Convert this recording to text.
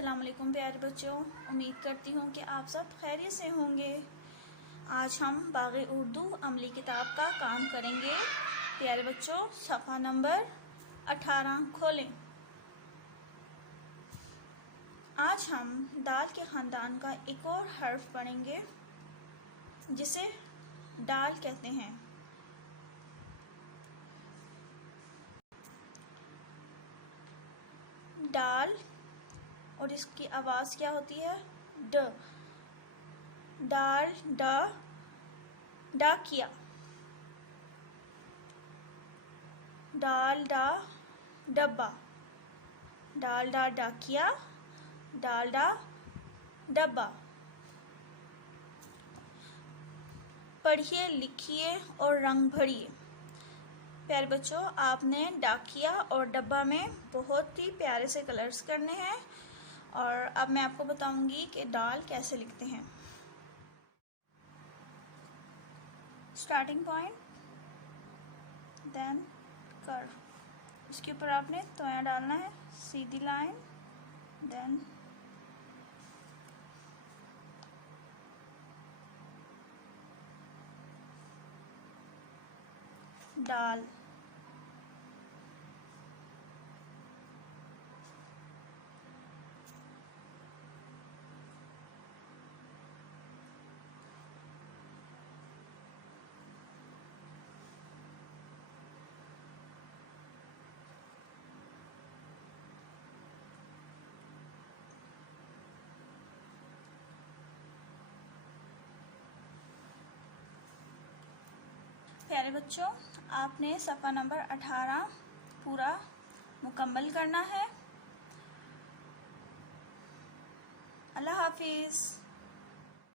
अस्सलाम वालेकुम प्यारे बच्चों, उम्मीद करती हूँ कि आप सब खैरियत से होंगे। आज हम बाग़े उर्दू अमली किताब का काम करेंगे। प्यारे बच्चों, सफ़ा नंबर 18 खोलें। आज हम दाल के ख़ानदान का एक और हर्फ पढ़ेंगे जिसे दाल कहते हैं। दाल और इसकी आवाज़ क्या होती है? ड। दाल ड, डाकिया। दाल डा डब्बा, दाल डा डाकिया, दाल डा डब्बा। पढ़िए, लिखिए और रंग भरिए। प्यारे बच्चों, आपने डाकिया और डब्बा में बहुत ही प्यारे से कलर्स करने हैं और अब मैं आपको बताऊंगी कि दाल कैसे लिखते हैं। Starting point, then curve. इसके ऊपर आपने तोया डालना है, सीधी लाइन, देन दाल। प्यारे बच्चों, आपने सफ़ा नंबर 18 पूरा मुकम्मल करना है। अल्लाह हाफिज़।